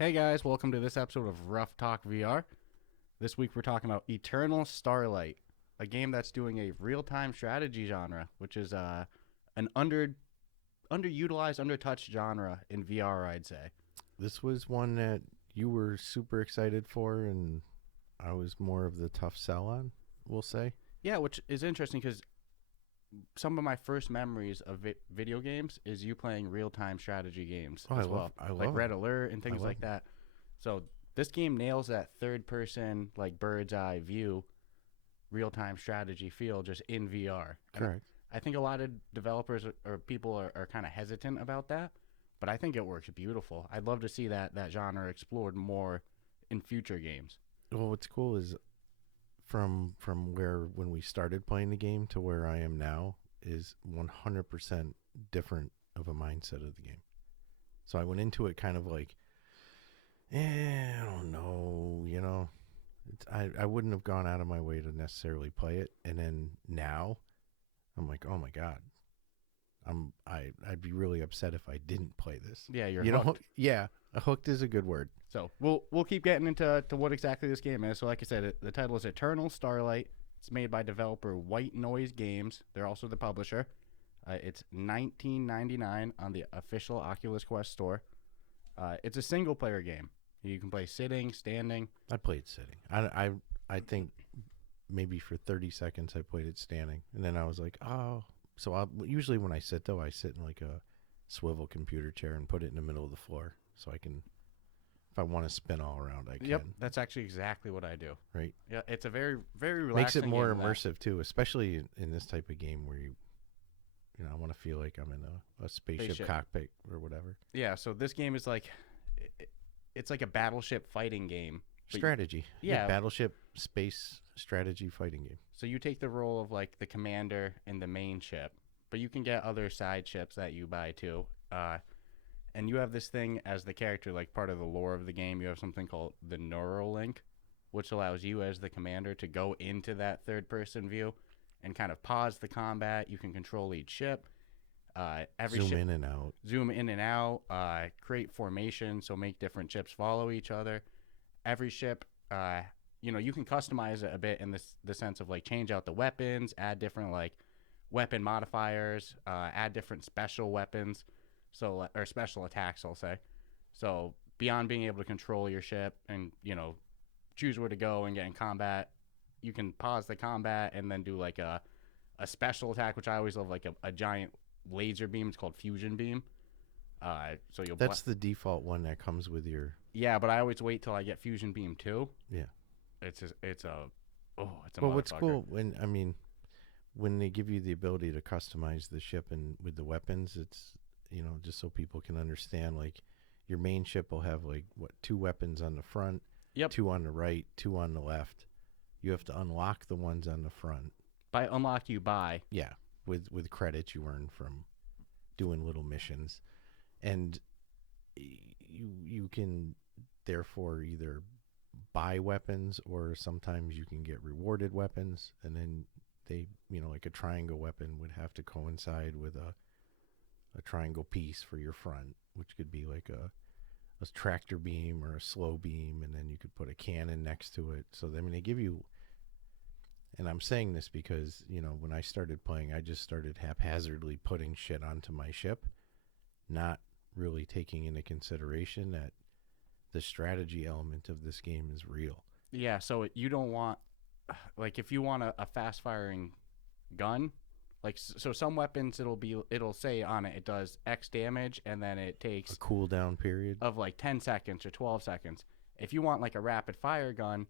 Hey guys, welcome to this episode of Ruff Talk VR. This week we're talking about Eternal Starlight, a game that's doing a real-time strategy genre, which is an underutilized, undertouched genre in VR, I'd say. This was one that you were super excited for, and I was more of the tough sell on, we'll say. Yeah, which is interesting because some of my first memories of video games is you playing real-time strategy games as well, I love like Red it. Alert and things like that. So this game nails that third-person, like bird's-eye view, real-time strategy feel just in VR. Correct. I think a lot of developers or people are kind of hesitant about that, but I think it works beautiful. I'd love to see that genre explored more in future games. Well, what's cool is from where when we started playing the game to where I am now is 100% different of a mindset of the game. So I went into it kind of like, I don't know, I wouldn't have gone out of my way to necessarily play it. And then now I'm like, oh my God, I'd be really upset if I didn't play this. Yeah, you're hooked. Yeah, hooked is a good word. So we'll keep getting into what exactly this game is. So like I said, the title is Eternal Starlight. It's made by developer White Noise Games. They're also the publisher. It's $19.99 on the official Oculus Quest store. It's a single player game. You can play sitting, standing. I played sitting. I think maybe for 30 seconds I played it standing, and then I was like, oh. So usually when I sit though, I sit in like a swivel computer chair and put it in the middle of the floor, so I can, if I want to spin all around, I can. Yep, that's actually exactly what I do. Right. Yeah, it's a very very Makes relaxing. it more immersive too, especially in this type of game where I want to feel like I'm in a spaceship cockpit or whatever. Yeah. So this game is like, it's like a battleship fighting game. Strategy. Yeah. Battleship space strategy fighting game. So you take the role of like the commander in the main ship, but you can get other side ships that you buy too. And you have this thing as the character, like part of the lore of the game. You have something called the Neuralink, which allows you as the commander to go into that third-person view and kind of pause the combat. You can control each ship. Zoom in and out. Zoom in and out. Create formation, so make different ships follow each other. Every ship, you can customize it a bit in the sense of like change out the weapons, add different like weapon modifiers, add different special weapons, or special attacks, I'll say. So beyond being able to control your ship and choose where to go and get in combat, you can pause the combat and then do like a special attack, which I always love, like a giant laser beam. It's called Fusion Beam. So that's the default one that comes with your. Yeah, but I always wait till I get Fusion Beam 2. Yeah. It's a well, what's cool when they give you the ability to customize the ship and with the weapons, it's just so people can understand, like your main ship will have like two weapons on the front, yep, 2 on the right, 2 on the left. You have to unlock the ones on the front. By unlock, you buy. Yeah, with credits you earn from doing little missions, and you can therefore either buy weapons or sometimes you can get rewarded weapons, and then they like a triangle weapon would have to coincide with a triangle piece for your front, which could be like a tractor beam or a slow beam, and then you could put a cannon next to it. So they give you, and I'm saying this because when I started playing, I just started haphazardly putting shit onto my ship, not really taking into consideration that the strategy element of this game is real. Yeah, so you don't want, like, if you want a fast firing gun, like, so some weapons it'll say on it does X damage, and then it takes a cooldown period of like 10 seconds or 12 seconds. If you want like a rapid fire gun,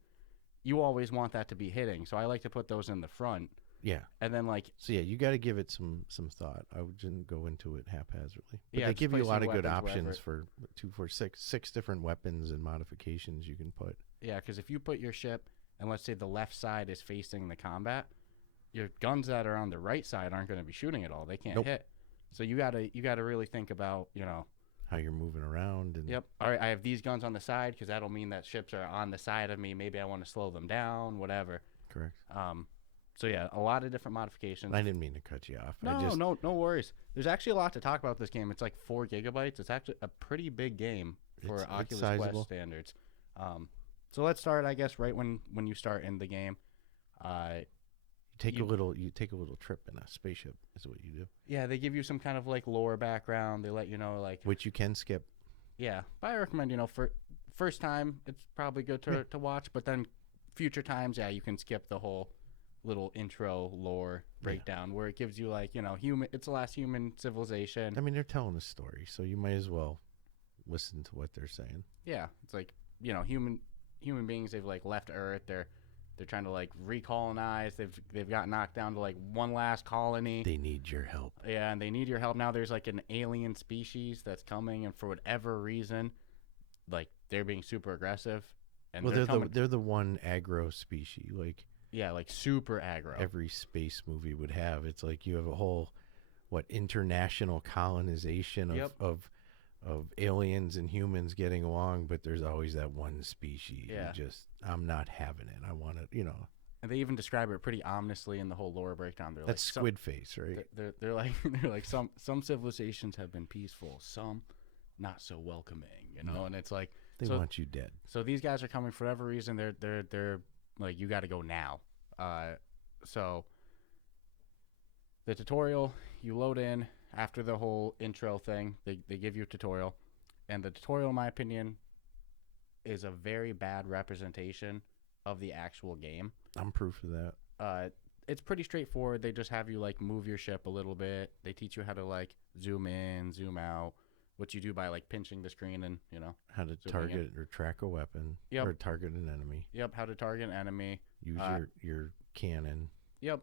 you always want that to be hitting. So I like to put those in the front. Yeah. And then like, so yeah, you got to give it some thought. I didn't go into it haphazardly. But yeah, they give you a lot of good options wherever. for six different weapons and modifications you can put. Yeah, because if you put your ship and let's say the left side is facing the combat, your guns that are on the right side aren't going to be shooting at all. They can't hit. So you gotta really think about how you're moving around. And yep. All right, I have these guns on the side because that'll mean that ships are on the side of me. Maybe I want to slow them down, whatever. Correct. So yeah, a lot of different modifications. I didn't mean to cut you off. No worries. There's actually a lot to talk about this game. It's like 4 gigabytes. It's actually a pretty big game for Oculus Quest standards. So let's start, I guess, right when you start in the game. You take a little trip in a spaceship is what you do. Yeah, they give you some kind of like lore background. They let you know like which you can skip. Yeah, but I recommend, for first time it's probably good to watch, but then future times, yeah, you can skip the whole little intro lore breakdown where it gives you like, it's the last human civilization. I mean, they're telling a story, so you might as well listen to what they're saying. Yeah, it's like, human beings, they've like left Earth. They're trying to like recolonize. They've got knocked down to like one last colony. They need your help. Yeah, and they need your help. Now there's like an alien species that's coming, and for whatever reason, like they're being super aggressive. And they're the one aggro species, like like super aggro. Every space movie would have. It's like you have a whole international colonization of aliens and humans getting along, but there's always that one species. Yeah. I'm not having it. I want it, And they even describe it pretty ominously in the whole lore breakdown. They're that's like squid face, right? They're like some civilizations have been peaceful, some not so welcoming, and it's like they want you dead. So these guys are coming for whatever reason. They're like, you got to go now. So the tutorial, you load in after the whole intro thing. They give you a tutorial, and the tutorial, in my opinion, is a very bad representation of the actual game. I'm proof of that. It's pretty straightforward. They just have you like move your ship a little bit. They teach you how to like zoom in, zoom out, what you do by like pinching the screen and how to target or track a weapon. Yep. Or target an enemy. Yep, how to target an enemy. Use your cannon. Yep.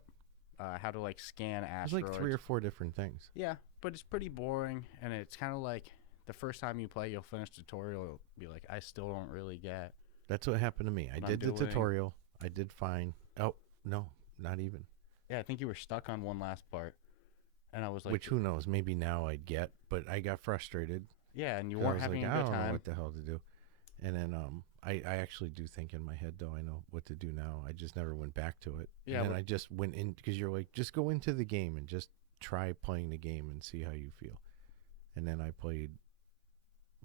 How to like scan asteroids. There's like 3 or 4 different things. Yeah, but it's pretty boring, and it's kind of like the first time you play, you'll finish the tutorial, you'll be like, I still don't really get. That's what happened to me. I did the tutorial. I did fine. Oh, no, not even. Yeah, I think you were stuck on one last part, and I was like, which who knows? Maybe now I'd get, but I got frustrated. Yeah, and you weren't having a good I don't time. know what the hell to do. And then I actually do think in my head, though, I know what to do now. I just never went back to it. Yeah, and then I just went in, because you're like, just go into the game and just try playing the game and see how you feel. And then I played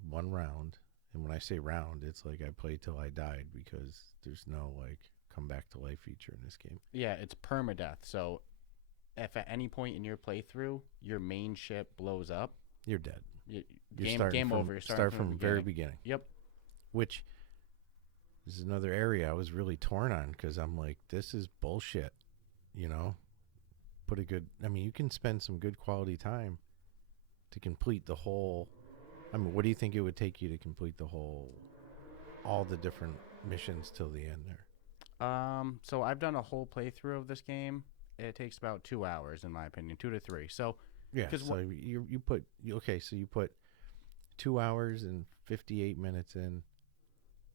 one round. And when I say round, it's like I played till I died, because there's no like come back to life feature in this game. Yeah, it's permadeath. So if at any point in your playthrough your main ship blows up, you're dead. Game over. Start from the very beginning. Yep. Which is another area I was really torn on, because I'm like, this is bullshit. You can spend some good quality time to complete the whole. What do you think it would take you to complete all the different missions till the end there? So I've done a whole playthrough of this game. It takes about 2 hours, in my opinion, 2 to 3. So yeah, so you put 2 hours and 58 minutes in,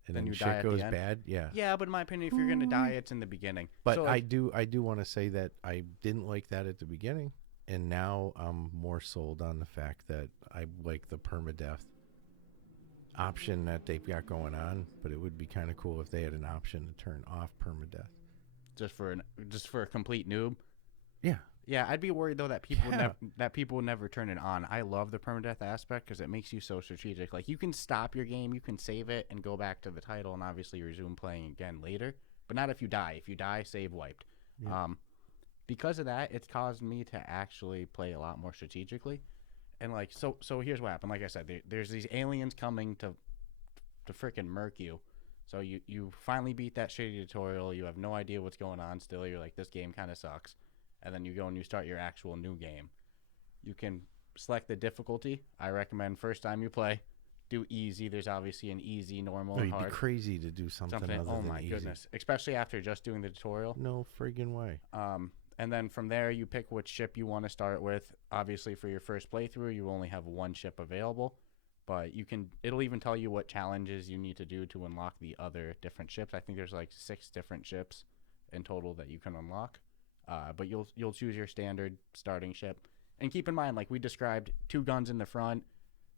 and then shit goes bad. Yeah. Yeah, but in my opinion, if you're gonna die, it's in the beginning. But so I do want to say that I didn't like that at the beginning. And now I'm more sold on the fact that I like the permadeath option that they've got going on. But it would be kind of cool if they had an option to turn off permadeath. Just for a complete noob. Yeah. Yeah, I'd be worried though that people would never turn it on. I love the permadeath aspect because it makes you so strategic. Like, you can stop your game, you can save it and go back to the title and obviously resume playing again later. But not if you die. If you die, save wiped. Yeah. Because of that, it's caused me to actually play a lot more strategically. And like, so here's what happened. Like I said, there's these aliens coming to freaking murk you. So you finally beat that shitty tutorial. You have no idea what's going on still. You're like, this game kind of sucks. And then you go and you start your actual new game. You can select the difficulty. I recommend first time you play, do easy. There's obviously an easy, normal, hard. It'd be crazy to do something other oh than my easy. Goodness. Especially after just doing the tutorial. No friggin' way. And then from there, you pick which ship you want to start with. Obviously, for your first playthrough, you only have one ship available. But it'll even tell you what challenges you need to do to unlock the other different ships. I think there's like 6 different ships in total that you can unlock. But you'll choose your standard starting ship. And keep in mind, like we described, 2 guns in the front,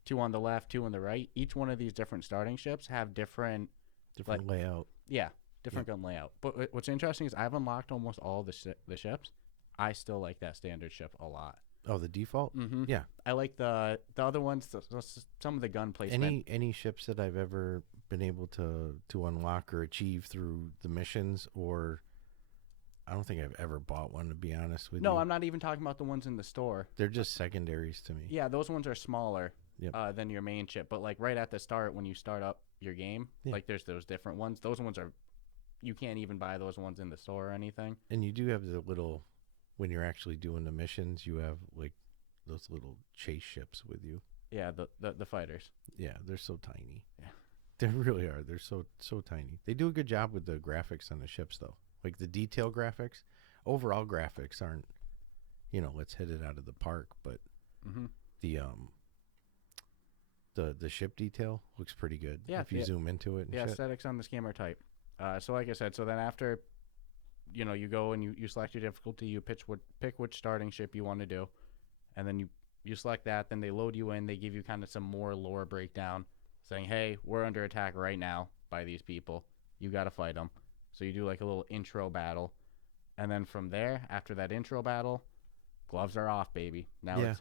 2 on the left, 2 on the right. Each one of these different starting ships have different layout. Yeah, different gun layout. But what's interesting is I've unlocked almost all the ships. I still like that standard ship a lot. Oh, the default? Mm-hmm. Yeah. I like the other ones, some of the gun placement. Any ships that I've ever been able to unlock or achieve through the missions, or I don't think I've ever bought one, to be honest with you. No, I'm not even talking about the ones in the store. They're just secondaries to me. Yeah, those ones are smaller Yep. than your main ship. But like right at the start when you start up your game, like there's those different ones. Those ones are, you can't even buy those ones in the store or anything. And you do have the little, when you're actually doing the missions, you have like those little chase ships with you. Yeah, the fighters. Yeah, they're so tiny. Yeah. They really are. They're so tiny. They do a good job with the graphics on the ships, though. Like the detail graphics. Overall graphics aren't, let's hit it out of the park, but the ship detail looks pretty good. Yeah, if you zoom into it. And yeah, shit. aesthetics on this game are tight. So like I said, so then after, you go and you select your difficulty, you pick which starting ship you want to do, and then you select that. Then they load you in. They give you kind of some more lore breakdown, saying, hey, we're under attack right now by these people. You got to fight them. So you do like a little intro battle. And then from there, after that intro battle, gloves are off, baby. Now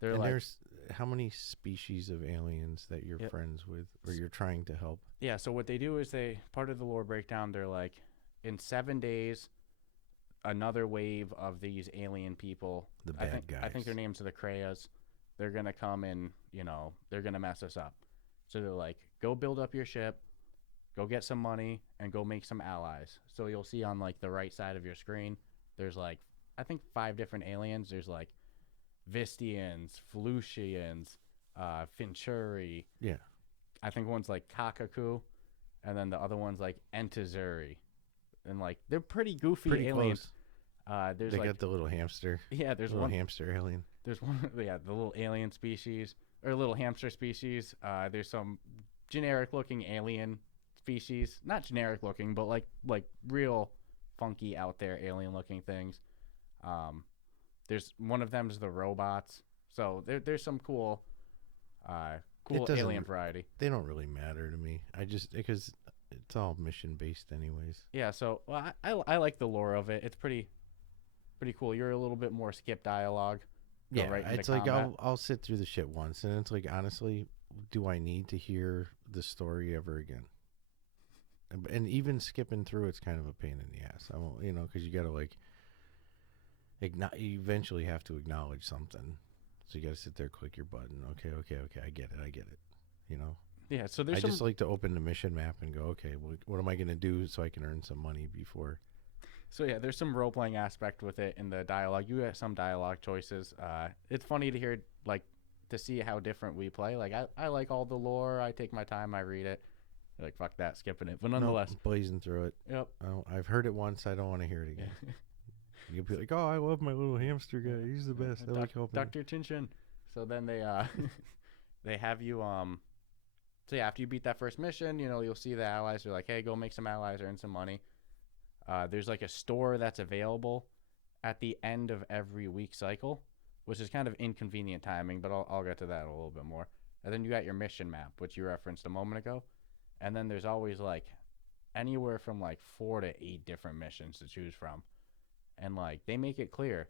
there's how many species of aliens that you're friends with or you're trying to help? Yeah, so what they do is part of the lore breakdown, they're like, in 7 days, another wave of these alien people. The bad guys. I think their names are the Krayas. They're going to come and, they're going to mess us up. So they're like, go build up your ship, go get some money, and go make some allies. So you'll see on, like, the right side of your screen, there's, like, I think 5 different aliens. There's, like, Vistians, Felucians, Finchuri. Yeah. I think one's, like, Kakaku, and then the other one's, like, Entazuri. And, like, they're pretty goofy aliens. They got the little hamster. Yeah, there's little one hamster alien. There's one, the little alien species, or little hamster species. There's some generic-looking alien species. Not generic-looking, but, like real funky out there alien-looking things. There's one of them is the robots. So there's some cool alien variety. They don't really matter to me. Because it's all mission-based anyways. Yeah, so I like the lore of it. It's pretty cool. You're a little bit more skip dialogue. Yeah, it's like I'll sit through the shit once, and it's like, honestly, do I need to hear the story ever again? And even skipping through, it's kind of a pain in the ass. I won't, because you got to like, you eventually have to acknowledge something, so you got to sit there, click your button. Okay, I get it. Yeah, so I just like to open the mission map and go, okay, well, what am I going to do so I can earn some money before? So yeah, there's some role-playing aspect with it in the dialogue. You have some dialogue choices. It's funny to hear, like, to see how different we play. Like, I like all the lore. I take my time. I read it. You're like, fuck that, skipping it. But nonetheless. Nope, blazing through it. Yep. I've heard it once. I don't want to hear it again. You'll be like, oh, I love my little hamster guy. He's the best. I like helping Dr. Chinchin. So then they they have you so yeah, after you beat that first mission, you'll see the allies. They're like, hey, go make some allies, earn some money. There's like a store that's available at the end of every week cycle, which is kind of inconvenient timing, but I'll get to that a little bit more. And then you got your mission map, which you referenced a moment ago. And then there's always like anywhere from like 4 to 8 different missions to choose from. And like they make it clear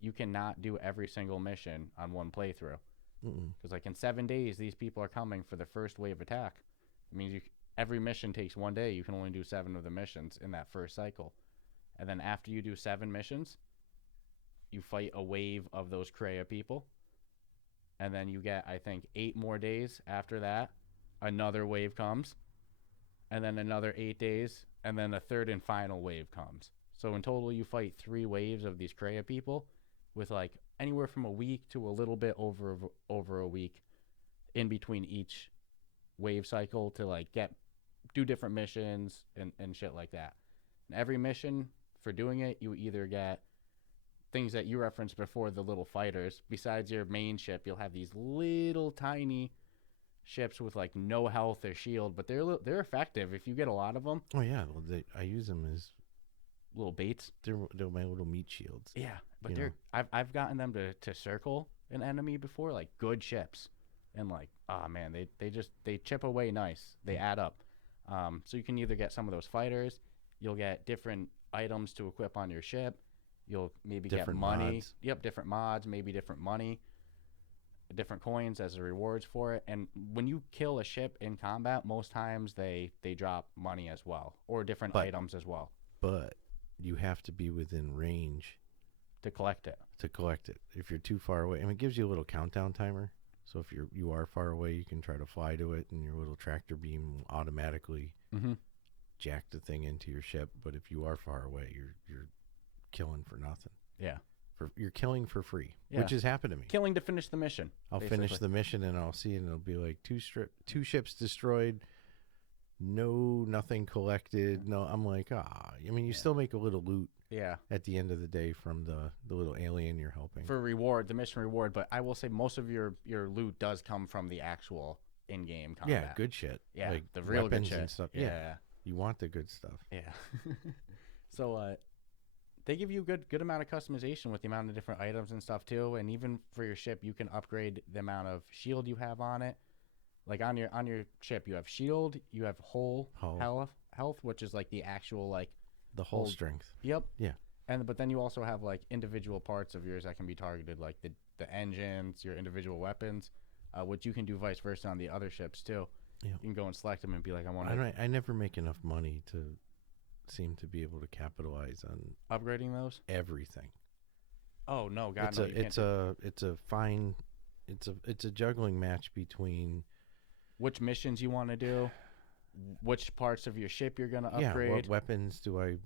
you cannot do every single mission on one playthrough. Because like in 7 days, these people are coming for the first wave attack. It means every mission takes 1 day. You can only do 7 of the missions in that first cycle. And then after you do 7 missions, you fight a wave of those Kreia people. And then you get, I think, 8 more days after that. Another wave comes. And then another 8 days. And then a third and final wave comes. So in total, you fight 3 waves of these Kreia people with like anywhere from a week to a little bit over a week in between each wave cycle to like do different missions and shit like that. And every mission for doing it, you either get things that you referenced before, the little fighters. Besides your main ship, you'll have these little tiny ships with like no health or shield, but they're effective if you get a lot of them. Oh yeah, well I use them as little baits. They're my little meat shields. Yeah, but I've gotten them to circle an enemy before, like good ships, and like, oh man, they chip away nice. They add up. So you can either get some of those fighters, you'll get different items to equip on your ship, you'll maybe Different get money. mods. Yep, different mods, maybe different money, different coins as the rewards for it. And when you kill a ship in combat, most times they drop money as well, or different items as well. But you have to be within range to collect it. If you're too far away, and it gives you a little countdown timer. So if you are far away, you can try to fly to it, and your little tractor beam will automatically jack the thing into your ship. But if you are far away, you're killing for nothing. Yeah. You're killing for free, Yeah. which has happened to me. Killing to finish the mission. I'll finish the mission, and I'll see, and it'll be like two ships destroyed, nothing collected. No, I'm like, I mean, you still make a little loot. Yeah. At the end of the day from the little alien you're helping. For reward, the mission reward, but I will say most of your loot does come from the actual in-game combat. Yeah, good shit. Yeah, like the real good shit. And stuff. Yeah. You want the good stuff. Yeah. So they give you good amount of customization with the amount of different items and stuff too, and even for your ship you can upgrade the amount of shield you have on it. Like on your ship you have shield, you have whole health, which is like the actual like the whole strength. Yep. Yeah. But then you also have like individual parts of yours that can be targeted, like the engines, your individual weapons, which you can do vice versa on the other ships too. Yeah. You can go and select them and be like, I never make enough money to seem to be able to capitalize on upgrading those. Everything. Oh no, God, it's a juggling match between which missions you want to do, which parts of your ship you're going to upgrade. Yeah, what weapons do I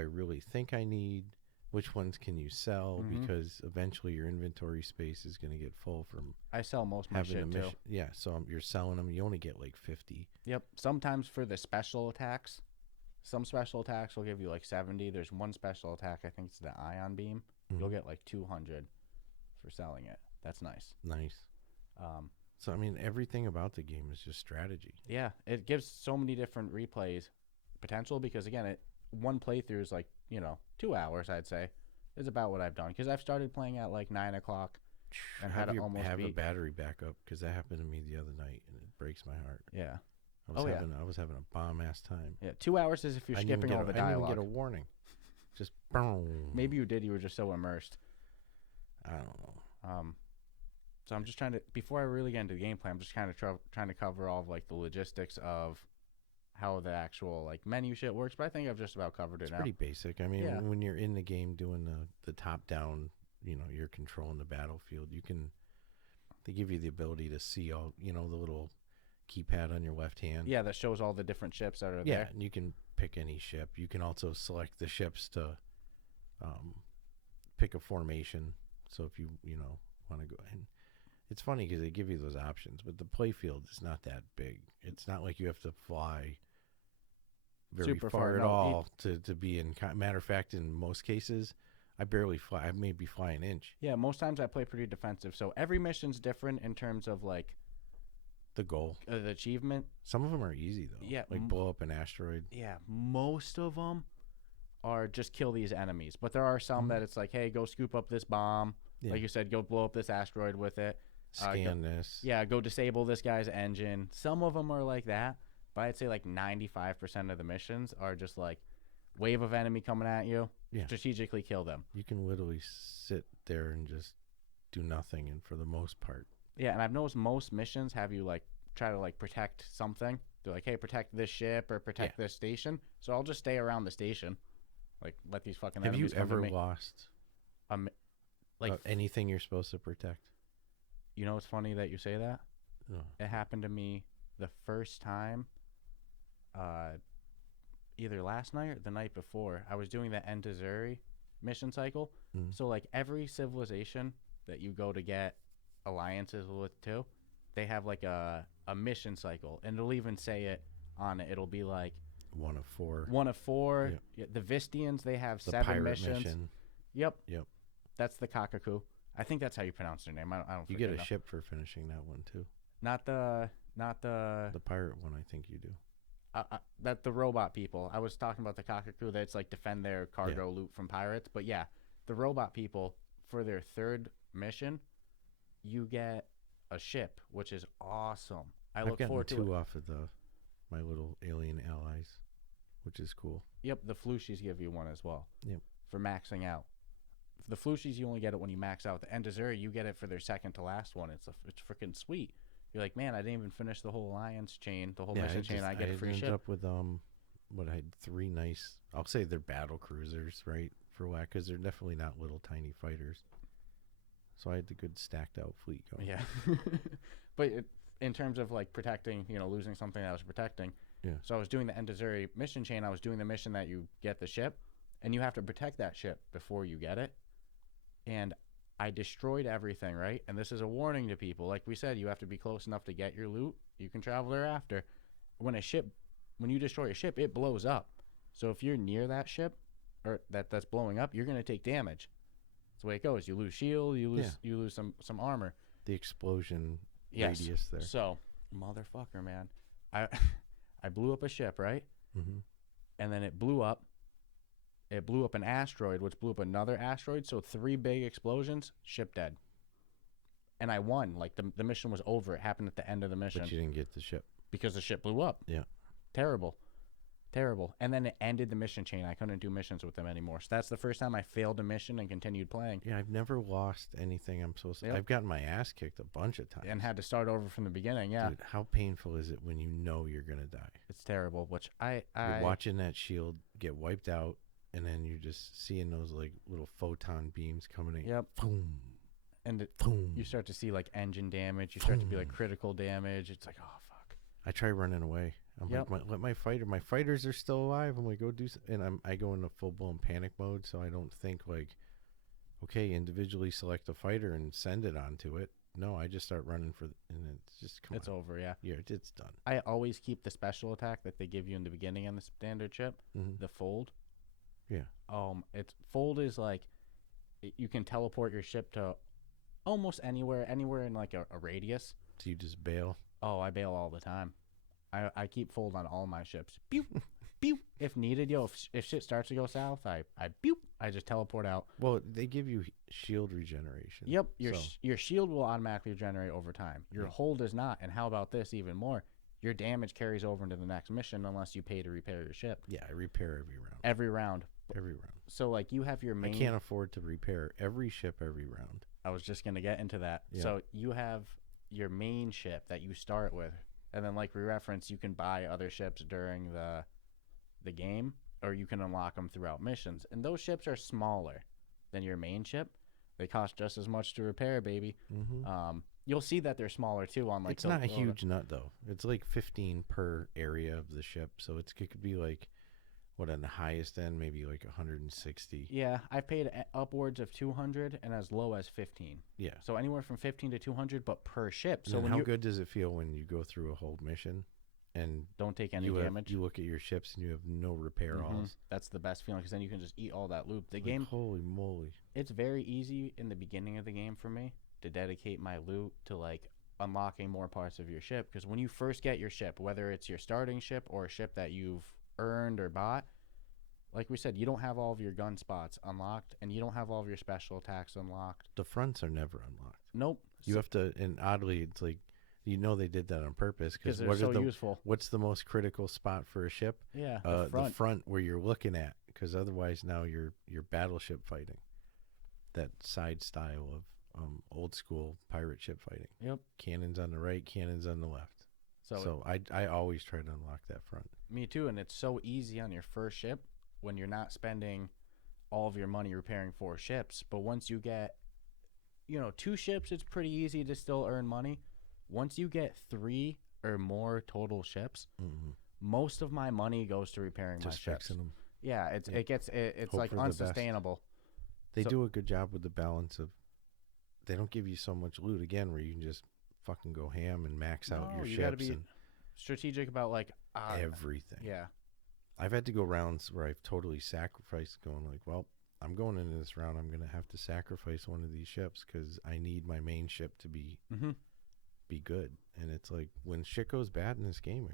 really think I need? Which ones can you sell? Because eventually your inventory space is going to get full from. I sell most of my shit too. Yeah, so you're selling them. You only get like 50. Yep. Sometimes for the special attacks, some special attacks will give you like 70. There's one special attack, I think it's the ion beam. You'll get like 200 for selling it. That's nice. Nice. So, I mean, everything about the game is just strategy. Yeah, it gives so many different replays potential because, again, one playthrough is like, 2 hours, I'd say, is about what I've done. Because I've started playing at like 9 o'clock and have a battery backup because that happened to me the other night and it breaks my heart. Yeah. I was having a bomb-ass time. Yeah, 2 hours is if you're skipping all the dialogue. I didn't even get a warning. Just boom. Maybe you did. You were just so immersed. I don't know. So I'm just trying to, before I really get into the gameplay, I'm just kind of trying to cover all of like the logistics of how the actual like menu shit works. But I think I've just about covered it now. It's pretty basic. I mean, when you're in the game doing the top down, you're controlling the battlefield. They give you the ability to see all, the little keypad on your left hand. Yeah, that shows all the different ships that are there. Yeah, and you can pick any ship. You can also select the ships to pick a formation. So if you want to go in. It's funny because they give you those options, but the playfield is not that big. It's not like you have to fly very super far at all to be in. Matter of fact, in most cases, I barely fly. I maybe fly an inch. Yeah, most times I play pretty defensive. So every mission's different in terms of like the goal, the achievement. Some of them are easy though. Yeah, like blow up an asteroid. Yeah, most of them are just kill these enemies, but there are some that it's like, hey, go scoop up this bomb. Yeah. Like you said, go blow up this asteroid with it. Scan this. Yeah, go disable this guy's engine. Some of them are like that, but I'd say like 95% of the missions are just like wave of enemy coming at you. Yeah. Strategically kill them. You can literally sit there and just do nothing, and for the most part. Yeah, and I've noticed most missions have you like try to like protect something. They're like, hey, protect this ship or protect this station. So I'll just stay around the station. Like, let these fucking enemies come to me. Have you ever lost anything you're supposed to protect? You know, it's funny that you say that. No. It happened to me the first time, either last night or the night before. I was doing the End to Zuri mission cycle. So, like, every civilization that you go to get alliances with too, they have, like, a mission cycle. And it'll even say it on it. It'll be, like... 1 of 4. 1 of 4. Yep. Yeah, the Vistians, they have the 7 missions. Mission. Yep. That's the Kakaku. I think that's how you pronounce their name. I don't. You get a ship for finishing that one too. Not the pirate one. I think you do. That the robot people. I was talking about the Kakaku that's like defend their cargo loot from pirates. But yeah, the robot people for their 3rd mission, you get a ship, which is awesome. I look forward to 2 off of the my little alien allies, which is cool. Yep, the Flushies give you one as well. Yep. For maxing out. The Flushies, you only get it when you max out. The Endazuri, you get it for their second to last one. It's freaking sweet. You're like, man, I didn't even finish the whole alliance chain, the whole mission chain. I get a free ship. I ended up with what I had 3 nice. I'll say they're battle cruisers, right? For whack, because they're definitely not little tiny fighters. So I had the good stacked out fleet going. Yeah. But in terms of like protecting, losing something that I was protecting. Yeah. So I was doing the Endazuri mission chain. I was doing the mission that you get the ship, and you have to protect that ship before you get it. And I destroyed everything, right? And this is a warning to people. Like we said, you have to be close enough to get your loot. You can travel thereafter. When you destroy a ship, it blows up. So if you're near that ship or that's blowing up, you're going to take damage. That's the way it goes. You lose shield, you lose some armor. The explosion radius there. So, motherfucker, man. I blew up a ship, right? Mm-hmm. And then it blew up. It blew up an asteroid, which blew up another asteroid. So 3 big explosions, ship dead. And I won. Like the mission was over. It happened at the end of the mission. But you didn't get the ship. Because the ship blew up. Yeah. Terrible. And then it ended the mission chain. I couldn't do missions with them anymore. So that's the first time I failed a mission and continued playing. Yeah, I've never lost anything I'm supposed to. Yep. I've gotten my ass kicked a bunch of times. And had to start over from the beginning, yeah. Dude, how painful is it when you know you're going to die? It's terrible, which You're watching that shield get wiped out, and then you're just seeing those like little photon beams coming in. Yep. Boom. And boom. You start to see like engine damage. You start to be like critical damage. It's like, oh, fuck. I try running away. I'm like, let my fighters are still alive. I'm like, go do something. And I go into full-blown panic mode, so I don't think like, okay, individually select a fighter and send it onto it. No, I just start running and it's just, it's over, yeah. Yeah, it's done. I always keep the special attack that they give you in the beginning on the standard ship, the fold. Yeah. Fold is like, you can teleport your ship to almost anywhere in like a radius. So you just bail? Oh, I bail all the time. I keep fold on all my ships. Pew, pew. If needed, if shit starts to go south, I pew. I just teleport out. Well, they give you shield regeneration. Yep, your shield will automatically regenerate over time. Your hold does not. And how about this even more? Your damage carries over into the next mission unless you pay to repair your ship. Yeah, I repair every round. Every round. So like you have your main. I can't afford to repair every ship every round. I was just gonna get into that. Yeah. So you have your main ship that you start with. And then, like we referenced, you can buy other ships during the game, or you can unlock them throughout missions. And those ships are smaller than your main ship. They cost just as much to repair, baby. Mm-hmm. You'll see that they're smaller too. On like it's not a huge nut though. It's like 15 per area of the ship, so it could be like what on the highest end, maybe like 160. Yeah, I've paid upwards of 200 and as low as 15. Yeah. So anywhere from 15 to 200, but per ship. So how good does it feel when you go through a whole mission and don't take any damage? You look at your ships and you have no repair alls. That's the best feeling because then you can just eat all that loot. The game, holy moly, it's very easy in the beginning of the game for me to dedicate my loot to like unlocking more parts of your ship because when you first get your ship, whether it's your starting ship or a ship that you've earned or bought, like we said, you don't have all of your gun spots unlocked and you don't have all of your special attacks unlocked. The fronts are never unlocked. Nope. You have to, and oddly, it's like, they did that on purpose because they're so useful. What's the most critical spot for a ship? Yeah, the front where you're looking at, because otherwise now you're battleship fighting. That side style of old school pirate ship fighting. Yep. Cannons on the right, cannons on the left. So I always try to unlock that front. Me too, and it's so easy on your first ship when you're not spending all of your money repairing 4 ships. But once you get, 2 ships, it's pretty easy to still earn money. Once you get 3 or more total ships, most of my money goes to repairing my ships. Fixing them. Yeah, it's like unsustainable. They do a good job with the balance of. They don't give you so much loot again, where you can just fucking go ham and max out your ships. You gotta be strategic about like everything. Yeah. I've had to go rounds where I've totally sacrificed going like, well, I'm going into this round. I'm going to have to sacrifice one of these ships because I need my main ship to be good. And it's like when shit goes bad in this game,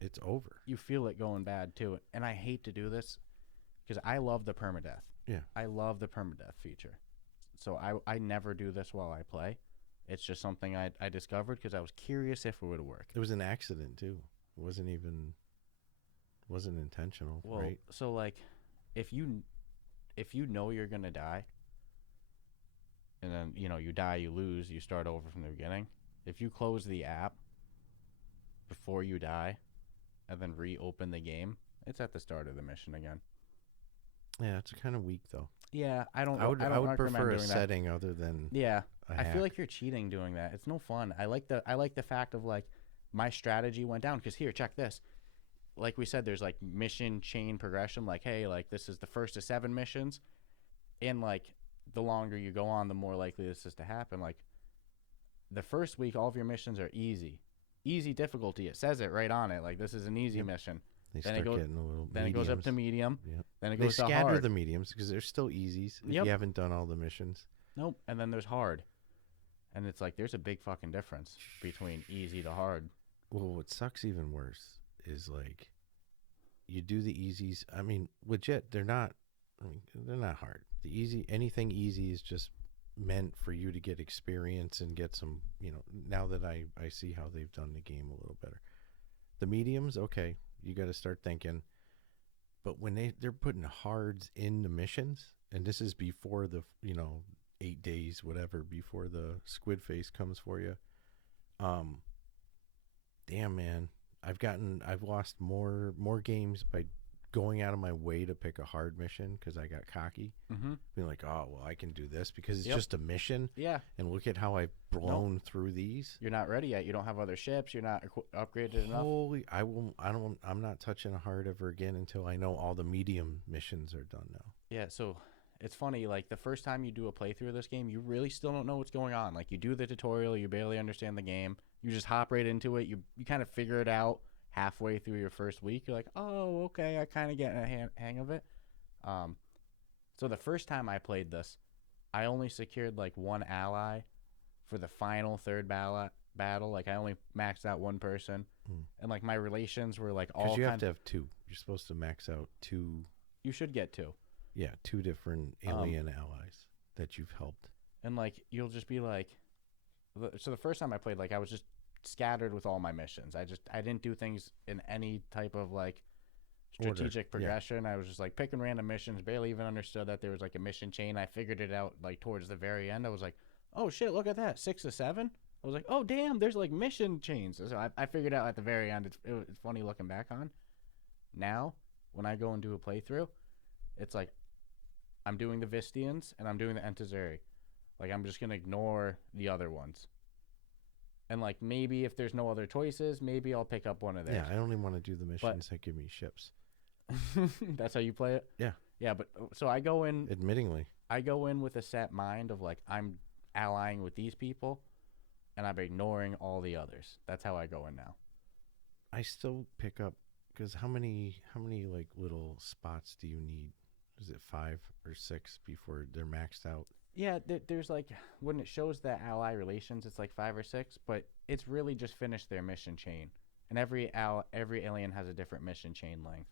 it's over. You feel it going bad too. And I hate to do this because I love the permadeath. Yeah. I love the permadeath feature. So I never do this while I play. It's just something I discovered because I was curious if it would work. It was an accident too. wasn't intentional, Well, right? so like, if you know you're gonna die, and then you die, you lose, you start over from the beginning. If you close the app before you die, and then reopen the game, it's at the start of the mission again. Yeah, it's kind of weak though. Yeah, I don't I would recommend prefer a doing that. setting other than Yeah, a I feel hack. like you're cheating doing that. It's no fun. I like the fact of like my strategy went down because here, check this. Like we said, there's like mission chain progression. Like, hey, like this is the first of 7 missions, and like the longer you go on, the more likely this is to happen. Like the first week, all of your missions are easy difficulty. It says it right on it. Like this is an easy mission. They Then start it goes. getting a little. Then it goes up to medium. Yep. Then it They goes to scatter hard. the mediums because they're still easies if Yep. you haven't done all the missions. Nope. And then there's hard, and it's like there's a big fucking difference between easy to hard. Well, what sucks even worse is like you do the easies. I mean, legit, they're not. I mean, they're not hard. Anything easy is just meant for you to get experience and get some. Now that I see how they've done the game a little better. The mediums, okay, you got to start thinking. But when they're putting hards in the missions, and this is before the 8 days, whatever, before the squid face comes for you. Damn man, I've lost more games by going out of my way to pick a hard mission because I got cocky, being like, oh well, I can do this because it's just a mission. Yeah. And look at how I've blown through these. You're not ready yet. You don't have other ships. You're not upgraded enough. Holy, I'm not touching a hard ever again until I know all the medium missions are done now. Yeah, so it's funny, like the first time you do a playthrough of this game, you really still don't know what's going on. Like you do the tutorial, you barely understand the game. You just hop right into it. You kind of figure it out halfway through your first week. You're like, oh, okay, I kind of get a hang of it. So the first time I played this, I only secured like one ally for the final third battle. Like I only maxed out one person, and like my relations were like all. Because you have to have 2. You're supposed to max out 2. You should get 2. Yeah, 2 different alien allies that you've helped. And like you'll just be like, so the first time I played, like I was just scattered with all my missions. I didn't do things in any type of like strategic progression. I was just like picking random missions, barely even understood that there was like a mission chain. I figured it out like towards the very end. I was like, oh shit, look at that, 6 to 7. I was like, oh damn, there's like mission chains. So I figured out at the very end. It's funny looking back on. Now, when I go and do a playthrough, it's like I'm doing the Vistians and I'm doing the Entazuri. Like I'm just gonna ignore the other ones. And like maybe if there's no other choices, maybe I'll pick up one of theirs. Yeah, I only want to do the missions that give me ships. That's how you play it? Yeah. Yeah, but so I go in. Admittingly. I go in with a set mind of like I'm allying with these people, and I'm ignoring all the others. That's how I go in now. I still pick up because how many like little spots do you need? Is it 5 or 6 before they're maxed out? Yeah, there's like when it shows the ally relations, it's like 5 or 6, but it's really just finished their mission chain, and every alien has a different mission chain length.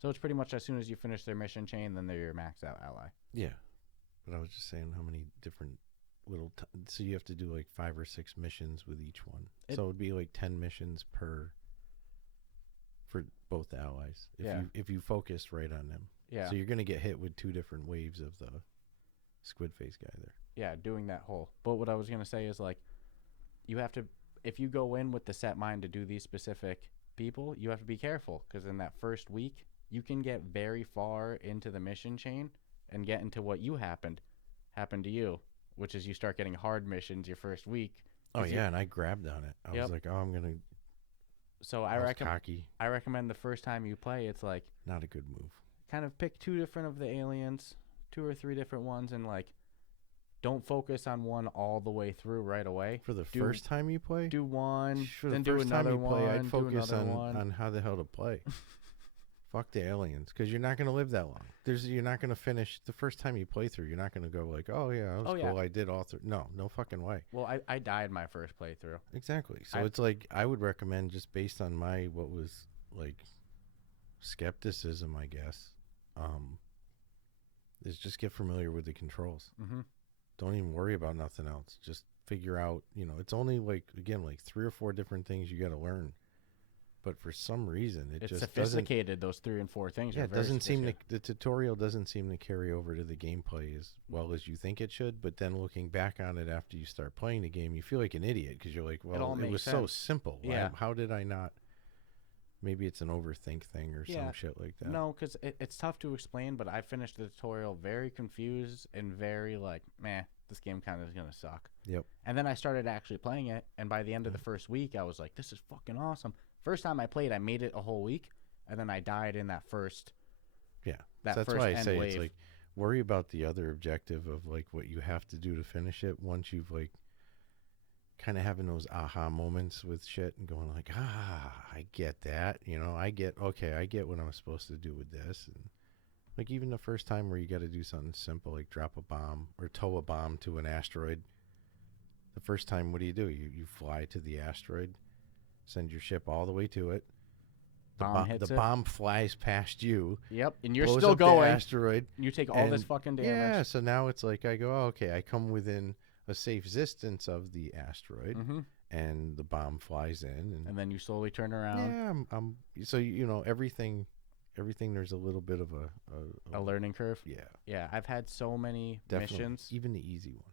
So it's pretty much as soon as you finish their mission chain, then they're your maxed out ally. Yeah, but I was just saying how many different little. So you have to do like 5 or 6 missions with each one. So it would be like 10 missions for both allies. If you focused right on them. Yeah. So you're gonna get hit with 2 different waves of the squid face guy there. Yeah, doing that whole. But what I was gonna say is like, you have to, if you go in with the set mind to do these specific people, you have to be careful because in that first week, you can get very far into the mission chain and get into what happened to you, which is you start getting hard missions your first week. Oh yeah, and I grabbed on it. I was like, oh, I'm gonna. So I recommend the first time you play, it's like not a good move. Kind of pick 2 different of the aliens, 2 or 3 different ones, and like don't focus on one all the way through right away. For the first time you play, do one, for then the do first another time you play, one. I'd focus on on how the hell to play. Fuck the aliens, because you're not gonna live that long. You're not gonna finish the first time you play through. You're not gonna go like, oh yeah, that was cool. Yeah. I did all through. No fucking way. Well, I died my first playthrough. Exactly. So it's like I would recommend just based on my what was like skepticism, I guess. Is just get familiar with the controls. Mm-hmm. Don't even worry about nothing else. Just figure out, it's only like, again, like 3 or 4 different things you got to learn. but for some reason it It's just sophisticated. Those 3 and 4 things. Yeah, are it very doesn't seem to, sophisticated. the tutorial doesn't seem to carry over to the gameplay as well as you think it should. But then looking back on it after you start playing the game, you feel like an idiot because you're like, It all well, it makes was so sense. simple. Yeah. How did I not? Maybe it's an overthink thing or Yeah. some shit like that. No, because it's tough to explain. But I finished the tutorial very confused and very like, meh, this game kind of is gonna suck. Yep. And then I started actually playing it, and by the end of the first week, I was like, this is fucking awesome. First time I played, I made it a whole week, and then I died in that first. Yeah. That So that's first why I end say wave. it's like worry about the other objective of like what you have to do to finish it once you've like kind of having those aha moments with shit and going like, I get that. I get what I'm supposed to do with this. And like even the first time where you got to do something simple like drop a bomb or tow a bomb to an asteroid. The first time, what do? You fly to the asteroid, send your ship all the way to it. The bomb flies past you. Yep, and you're blows still up going. The asteroid. You take all this fucking damage. Yeah, so now it's like I go, okay, I come within a safe distance of the asteroid, and the bomb flies in, and then you slowly turn around. Yeah, so everything. There's a little bit of a learning curve. Yeah, I've had so many missions. Even the easy one.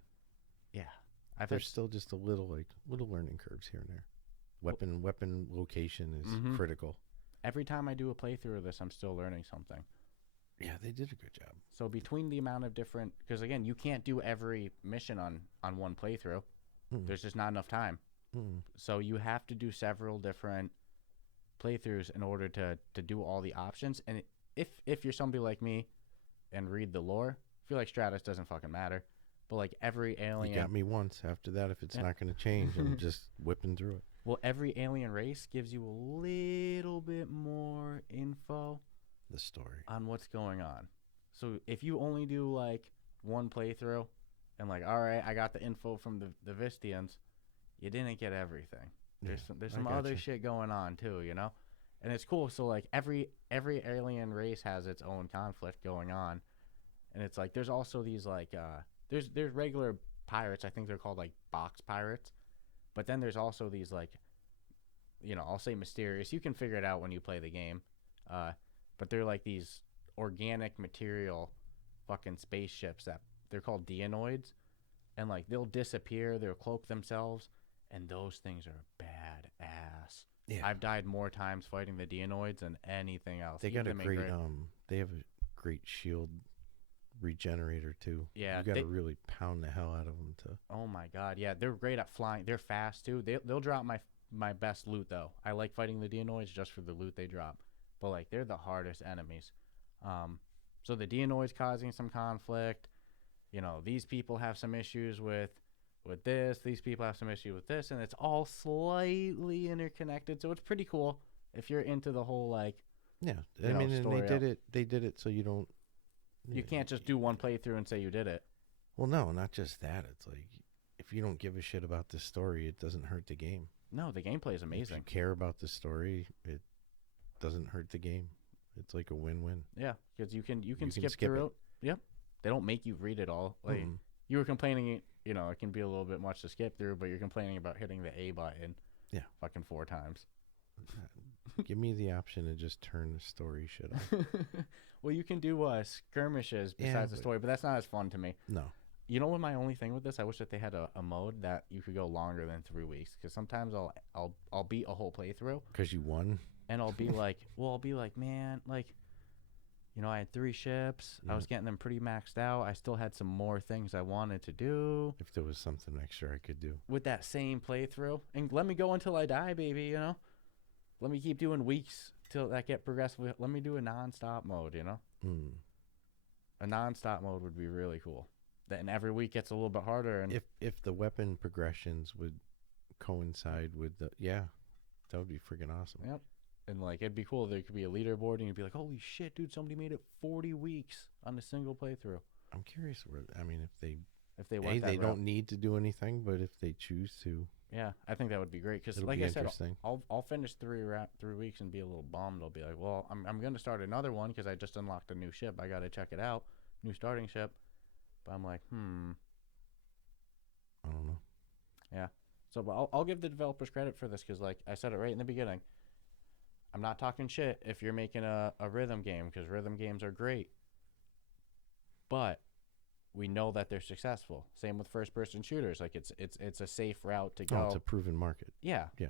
Yeah, there's still just a little learning curves here and there. Weapon location is critical. Every time I do a playthrough of this, I'm still learning something. Yeah, they did a good job. So between the amount of different, because again, you can't do every mission on one playthrough. There's just not enough time. So you have to do several different playthroughs in order to do all the options. And if you're somebody like me and read the lore, I feel like Stratus doesn't fucking matter. But like every alien, you got me once. After that, if it's not going to change, I'm just whipping through it. Well, every alien race gives you a little bit more info. The story on what's going on. So if you only do like one playthrough and like, all right, I got the info from the Vistians, you didn't get everything. There's some other shit going on too, and it's cool. So like every alien race has its own conflict going on, and it's like there's also these like there's regular pirates. I think they're called like box pirates, but then there's also these like, I'll say mysterious. You can figure it out when you play the game. But they're like these organic material fucking spaceships that they're called Dionoids. And like they'll disappear, they'll cloak themselves, and those things are badass. Yeah. I've died more times fighting the Dionoids than anything else. They got a great they have a great shield regenerator too. Yeah. You got to really pound the hell out of them to. Oh my god, yeah, they're great at flying. They're fast too. They'll drop my best loot though. I like fighting the Dionoids just for the loot they drop. But like they're the hardest enemies. So the Dionoids causing some conflict. These people have some issues with this. These people have some issue with this, and it's all slightly interconnected. So it's pretty cool if you're into the whole like. Yeah, I mean, and they did it so you don't. You can't just do one playthrough and say you did it. Well, no, not just that. It's like if you don't give a shit about the story, it doesn't hurt the game. No, the gameplay is amazing. If you care about the story, it doesn't hurt the game. It's like a win-win. Yeah, because you can skip through it. Yep. They don't make you read it all. Like you were complaining, it can be a little bit much to skip through, but you're complaining about hitting the A button. Yeah. Fucking 4 times. Give me the option to just turn the story shit off. Well, you can do skirmishes besides the story, but that's not as fun to me. No. You know what my only thing with this? I wish that they had a mode that you could go longer than 3 weeks, because sometimes I'll beat a whole playthrough. Because you won. And I'll be like, man, like, I had 3 ships. I was getting them pretty maxed out. I still had some more things I wanted to do. If there was something extra I could do. With that same playthrough. And let me go until I die, baby, Let me keep doing weeks till I get progressively. Let me do a non-stop mode, A non-stop mode would be really cool. Then every week gets a little bit harder. And if the weapon progressions would coincide with that would be freaking awesome. Yep. And like it'd be cool. There could be a leaderboard, and you'd be like, "Holy shit, dude! Somebody made it 40 weeks on a single playthrough." I'm curious if they went that they route. don't need to do anything, but if they choose to, yeah, I think that would be great. Because like I said, I'll finish 3 weeks and be a little bummed. I'll be like, "Well, I'm gonna start another one because I just unlocked a new ship. I gotta check it out, new starting ship." But I'm like, I don't know. Yeah. So, but I'll give the developers credit for this because, like I said it right in the beginning, I'm not talking shit if you're making a rhythm game, because rhythm games are great. But we know that they're successful. Same with first person shooters. Like it's a safe route to go. Oh, it's a proven market. Yeah. Yeah.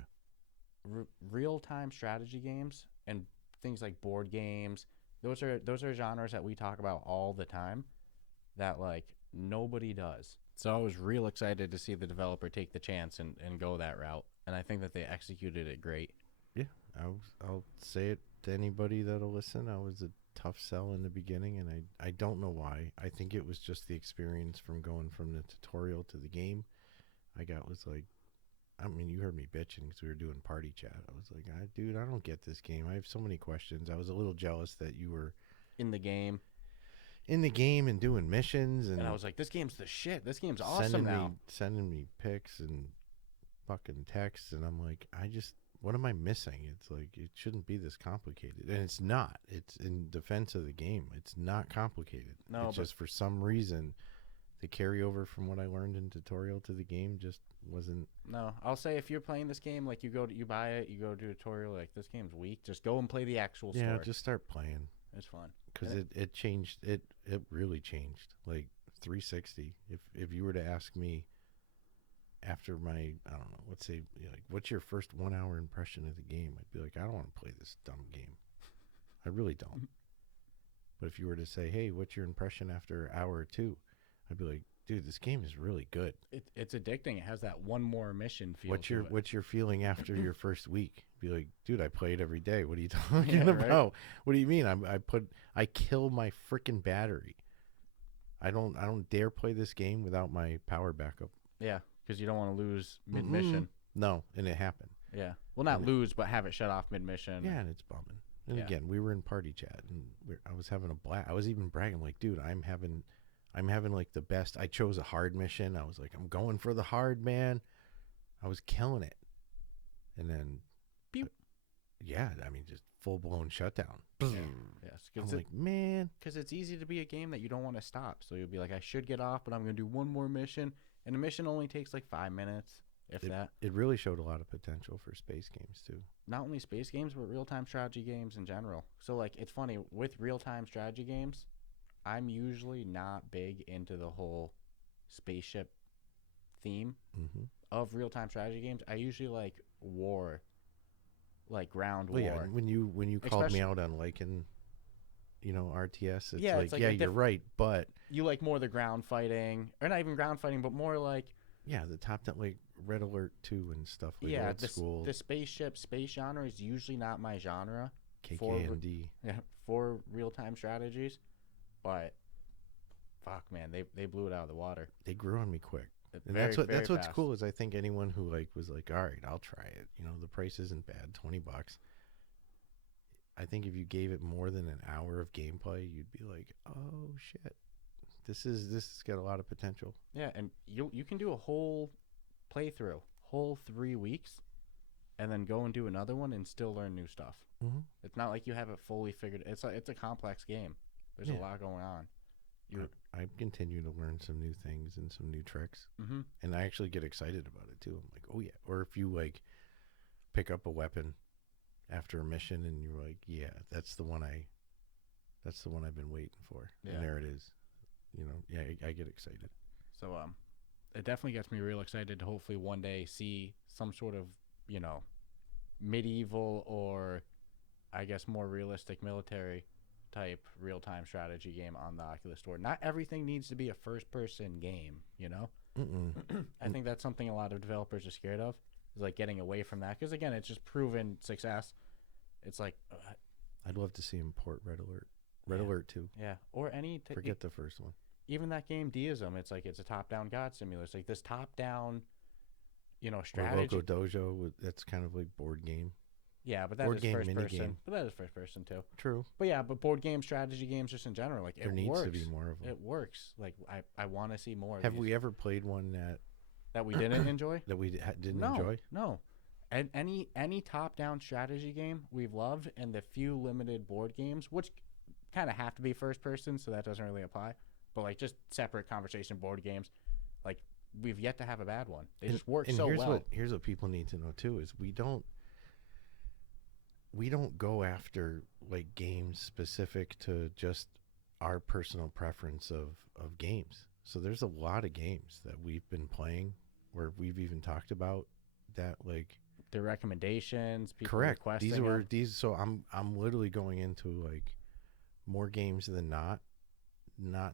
Real time strategy games and things like board games. Those are genres that we talk about all the time that like nobody does. So I was real excited to see the developer take the chance and go that route. And I think that they executed it great. Yeah, I'll say it to anybody that'll listen. I was a tough sell in the beginning, and I don't know why. I think it was just the experience from going from the tutorial to the game. Was like, I mean, you heard me bitching because we were doing party chat. I was like, dude, I don't get this game. I have so many questions. I was a little jealous that you were In the game. And doing missions, And I was like, this game's the shit. This game's awesome now. Sending me pics and fucking texts, and I'm like, what am I missing? It's like, it shouldn't be this complicated. And it's not. It's in defense of the game. It's not complicated. No, it's just for some reason, the carryover from what I learned in tutorial to the game just wasn't. No, I'll say if you're playing this game, like you buy it, you go to tutorial, like this game's weak, just go and play the actual story. Yeah, just start playing. It's fun. Because it changed. It really changed. Like 360. If you were to ask me after my, I don't know, let's say, like, what's your first 1 hour impression of the game? I'd be like, I don't want to play this dumb game. I really don't. But if you were to say, hey, what's your impression after an hour or two? I'd be like, dude, this game is really good. It's addicting. It has that one more mission feel. What's your feeling after your first week? Be like, dude, I play it every day. What are you talking about? Right? What do you mean? I kill my freaking battery. I don't dare play this game without my power backup. Yeah, because you don't want to lose mid mission. No, and it happened. Yeah, well, not lose, but have it shut off mid mission. Yeah, and it's bumming. And again, we were in party chat, and I was having a blast. I was even bragging, like, dude, I'm having like the best. I chose a hard mission. I was like, I'm going for the hard, man. I was killing it. And then, pew. Yeah, I mean, just full blown shutdown. Yeah. Yes, I'm like, man, because it's easy to be a game that you don't want to stop. So you'll be like, I should get off, but I'm going to do one more mission, and the mission only takes like 5 minutes, if that. It really showed a lot of potential for space games too. Not only space games, but real-time strategy games in general. So like, it's funny with real-time strategy games. I'm usually not big into the whole spaceship theme of real-time strategy games. I usually like war, like ground war. Yeah, when you called me out on liking, RTS, it's like you're right, but you like more the ground fighting, or not even ground fighting, but more like the top down, like Red Alert 2 and stuff like old school. The space genre is usually not my genre. KKND. For real-time strategies. But fuck, man, they blew it out of the water. They grew on me quick. And very, that's what's fast. cool is I think anyone who was like, all right, I'll try it. The price isn't bad, $20. I think if you gave it more than an hour of gameplay, you'd be like, oh shit, this has got a lot of potential. Yeah, and you can do a whole playthrough, whole 3 weeks, and then go and do another one and still learn new stuff. It's not like you have it fully figured. It's a complex game. There's a lot going on. I continue to learn some new things and some new tricks, and I actually get excited about it too. I'm like, oh yeah. Or if you like pick up a weapon after a mission and you're like, yeah, that's the one I've been waiting for, and there it is. I get excited. So it definitely gets me real excited to hopefully one day see some sort of medieval or I guess more realistic military type real-time strategy game on the Oculus Store. Not everything needs to be a first-person game, I think that's something a lot of developers are scared of, is like getting away from that, because again, it's just proven success. It's like I'd love to see him port Red Alert 2. Yeah, or forget the first one. Even that game Deism, it's like it's a top-down god simulator. It's like this top-down, strategy. Or Loco Dojo, that's kind of like board game. Yeah, but that is first person. But that is first person too. True. But yeah, but board game strategy games just in general, like there needs to be more of them. It works. Like I want to see more. Have we ever played one that we didn't enjoy? That we didn't enjoy? No. And any top-down strategy game we've loved, and the few limited board games, which kind of have to be first person, so that doesn't really apply. But like just separate conversation board games, like we've yet to have a bad one. They just work so well. Here's what people need to know too is we don't go after like games specific to just our personal preference of games. So there's a lot of games that we've been playing where we've even talked about that, like, The recommendations, people correct. requesting These were them. these. So I'm literally going into like more games than not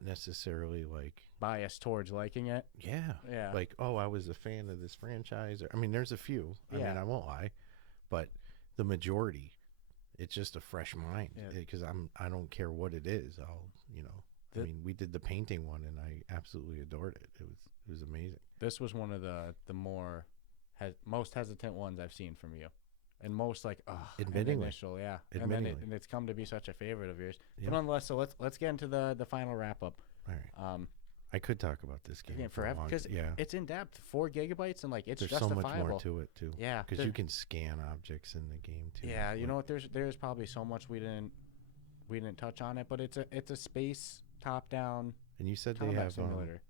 necessarily like, Bias towards liking it. yeah, Yeah. like, oh, I was a fan of this franchise. Or, I mean, there's a few. I Yeah. mean, I won't lie, but the majority, it's just a fresh mind Yeah. because I don't care what it is. I'll, you know, I mean, we did the painting one and I absolutely adored it. It was amazing. This was one of the more most hesitant ones I've seen from you, and most like Admittingly. initial, yeah. Admittingly. And it's come to be such a favorite of yours. Yeah. But nonetheless, so let's get into the final wrap up. All right. I could talk about this game Again, for a forever long because yeah. it's in depth, 4 gigabytes, and like it's There's justifiable. so much more to it too. Yeah, because you can scan objects in the game too. Yeah, you know what? There's probably so much we didn't touch on it, but it's a space top down And you said they combat have simulator.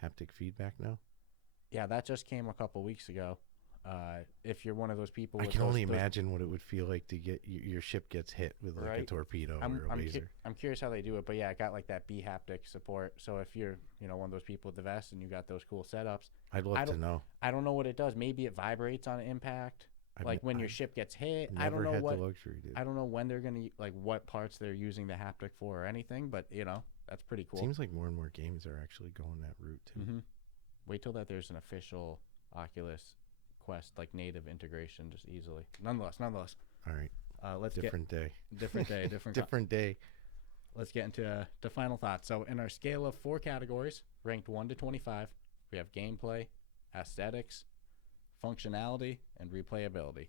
haptic feedback now. Yeah, that just came a couple weeks ago. If you're one of those people, I with can only those, imagine what it would feel like to get your ship gets hit with like a Right. torpedo or a laser. I'm curious how they do it, but yeah, I got like that B haptic support. So if you're one of those people with the vest and you got those cool setups, I'd love to know. I don't know what it does. Maybe it vibrates on impact, like when your ship gets hit. I don't know had what. the luxury, dude. I don't know when they're gonna like what parts they're using the haptic for or anything, but that's pretty cool. Seems like more and more games are actually going that route too. Mm-hmm. Wait till that there's an official Oculus Quest like native integration just easily. Nonetheless. All right. Let's different day. Different day, different different day. Let's get into the final thoughts. So in our scale of 4 categories, ranked 1 to 25, we have gameplay, aesthetics, functionality, and replayability.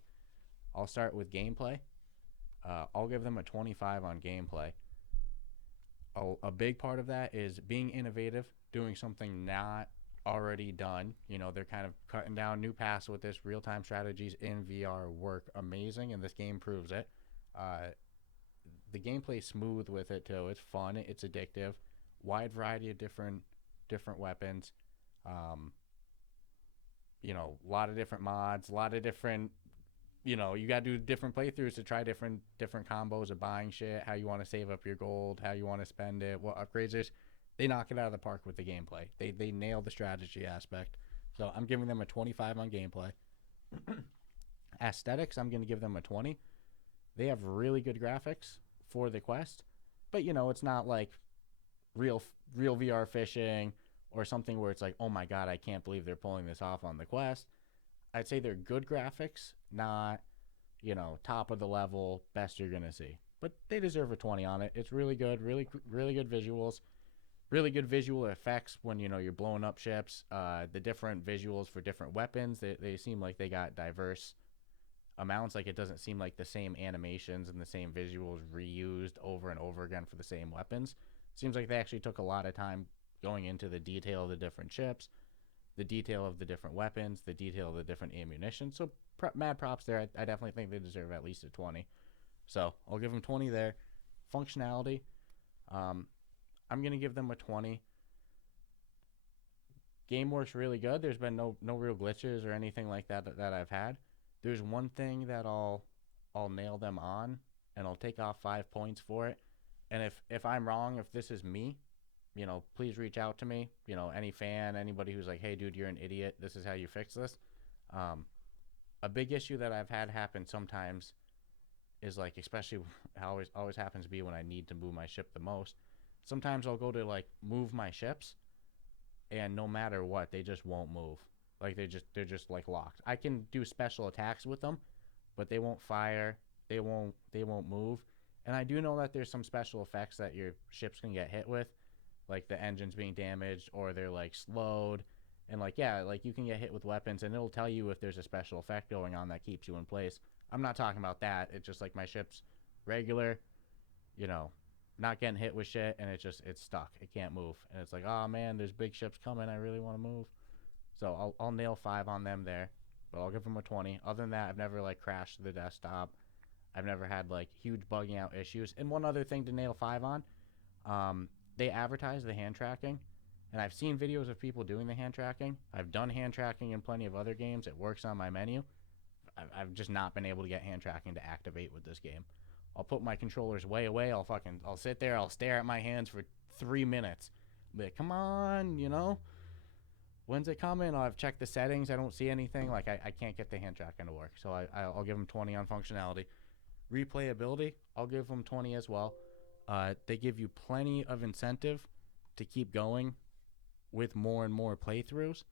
I'll start with gameplay. I'll give them a 25 on gameplay. A big part of that is being innovative, doing something not already done. They're kind of cutting down new paths with this. Real-time strategies in VR work amazing, and this game proves it. The gameplay's smooth with it too. It's fun. It's addictive. Wide variety of different weapons. A lot of different mods. A lot of different. You got to do different playthroughs to try different combos of buying shit. How you want to save up your gold. How you want to spend it. What upgrades there's. They knock it out of the park with the gameplay. They nail the strategy aspect. So I'm giving them a 25 on gameplay. Aesthetics, I'm going to give them a 20. They have really good graphics for the Quest, but it's not like real VR fishing or something where it's like, oh my god, I can't believe they're pulling this off on the Quest. I'd say they're good graphics, not top of the level, best you're going to see. But they deserve a 20 on it. It's really good, really good visuals. Really good visual effects when you're blowing up ships. The different visuals for different weapons, they seem like they got diverse amounts. Like it doesn't seem like the same animations and the same visuals reused over and over again for the same weapons. Seems like they actually took a lot of time going into the detail of the different ships, the detail of the different weapons, the detail of the different ammunition. So mad props there. I definitely think they deserve at least a 20. So I'll give them 20 there. Functionality. I'm going to give them a 20. Game works really good. There's been no real glitches or anything like that I've had. There's one thing that I'll nail them on, and I'll take off 5 points for it. And if I'm wrong, if this is me, please reach out to me. Any fan, anybody who's like, hey, dude, you're an idiot. This is how you fix this. A big issue that I've had happen sometimes is like, especially how always happens to be when I need to move my ship the most. Sometimes I'll go to like move my ships, and no matter what, they just won't move. Like they're just like locked. I can do special attacks with them, but they won't fire. They won't move. And I do know that there's some special effects that your ships can get hit with, like the engines being damaged or they're like slowed. And like like you can get hit with weapons, and it'll tell you if there's a special effect going on that keeps you in place. I'm not talking about that. It's just like my ship's regular, not getting hit with shit, and it's stuck. It can't move, and it's like, oh man, there's big ships coming. I really want to move. So I'll nail 5 on them there, but I'll give them a 20. Other than that, I've never like crashed the desktop. I've never had like huge bugging out issues. And one other thing to nail 5 on, they advertise the hand tracking, and I've seen videos of people doing the hand tracking. I've done hand tracking in plenty of other games. It works on my menu. I've just not been able to get hand tracking to activate with this game. I'll put my controllers way away. I'll sit there. I'll stare at my hands for 3 minutes. Be like, come on, when's it coming? I've checked the settings. I don't see anything. Like, I can't get the hand tracking to work. So I'll give them 20 on functionality. Replayability, I'll give them 20 as well. They give you plenty of incentive to keep going with more and more playthroughs.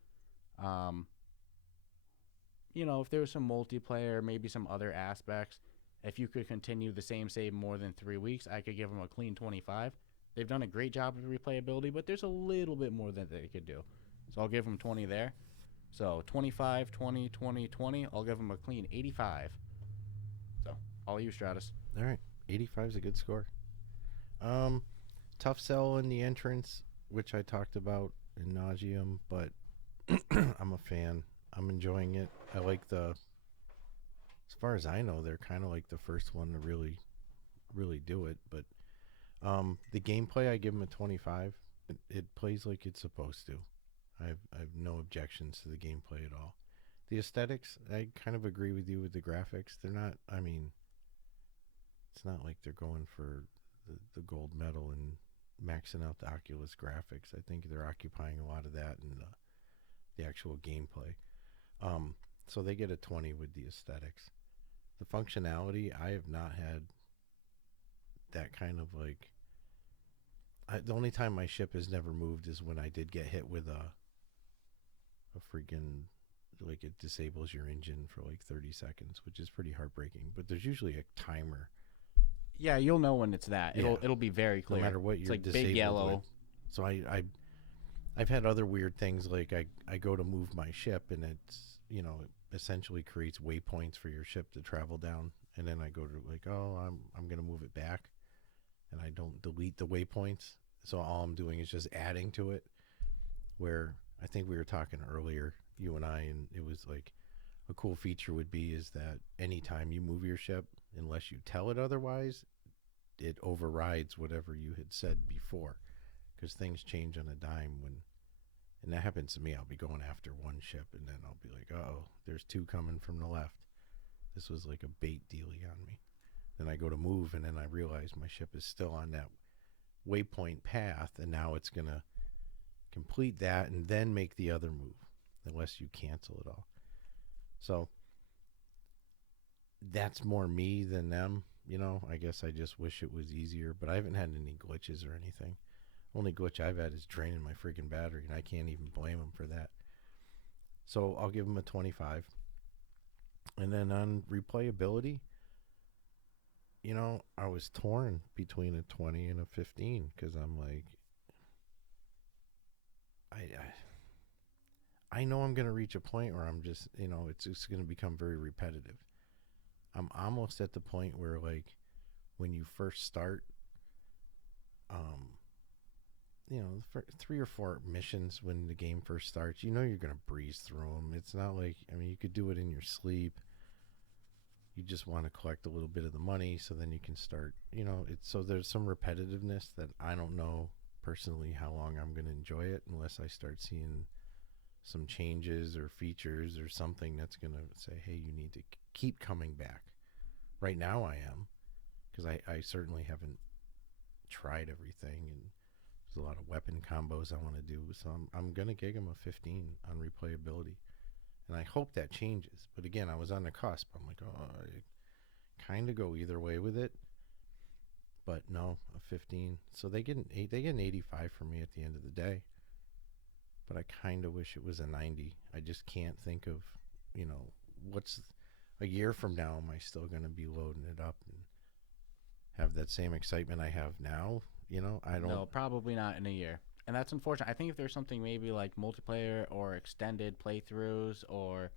If there was some multiplayer, maybe some other aspects, if you could continue the same save more than 3 weeks, I could give them a clean 25. They've done a great job with replayability, but there's a little bit more that they could do. So I'll give them 20 there. So 25, 20, 20, 20. I'll give them a clean 85. So all you, Stratus. All right. 85 is a good score. Tough sell in the entrance, which I talked about in nauseum, but I'm a fan. I'm enjoying it. I like as far as I know, they're kind of like the first one to really do it. But the gameplay, I give them a 25. It plays like it's supposed to. I have no objections to the gameplay at all. The aesthetics, I kind of agree with you with the graphics. They're not, it's not like they're going for the gold medal and maxing out the Oculus graphics. I think they're occupying a lot of that in the actual gameplay. So they get a 20 with the aesthetics. The functionality, I have not had that kind of like... the only time my ship has never moved is when I did get hit with a freaking... like it disables your engine for like 30 seconds, which is pretty heartbreaking. But there's usually a timer. Yeah, you'll know when it's that. Yeah. It'll be very clear. No matter what you're like disabled big yellow. with. So I've had other weird things, like I go to move my ship and it's, it essentially creates waypoints for your ship to travel down, and then I go to like, I'm going to move it back, and I don't delete the waypoints. So all I'm doing is just adding to it, where I think we were talking earlier, you and I, and it was like a cool feature would be is that anytime you move your ship, unless you tell it otherwise, it overrides whatever you had said before, because things change on a dime and that happens to me. I'll be going after one ship and then I'll be like, oh, there's two coming from the left. This was like a bait dealie on me. Then I go to move and then I realize my ship is still on that waypoint path, and now it's going to complete that and then make the other move, unless you cancel it all. So that's more me than them. I guess I just wish it was easier, but I haven't had any glitches or anything. Only glitch I've had is draining my freaking battery, and I can't even blame them for that. So I'll give them a 25. And then on replayability, I was torn between a 20 and a 15, because I'm like, I know I'm going to reach a point where I'm just, it's just going to become very repetitive. I'm almost at the point where, like, when you first start, for 3 or 4 missions when the game first starts, you're going to breeze through them. It's not like, you could do it in your sleep. You just want to collect a little bit of the money so then you can start, so there's some repetitiveness that I don't know personally how long I'm going to enjoy it, unless I start seeing some changes or features or something that's going to say, hey, you need to keep coming back. Right now I am, because I certainly haven't tried everything, and there's a lot of weapon combos I want to do, so I'm going to gig them a 15 on replayability, and I hope that changes. But again, I was on the cusp. I'm like, I kind of go either way with it, but no, a 15. So they get an 85 from me at the end of the day. But I kind of wish it was a 90. I just can't think of, what's a year from now, am I still going to be loading it up and have that same excitement I have now? I don't. No, probably not in a year. And that's unfortunate. I think if there's something maybe like multiplayer or extended playthroughs or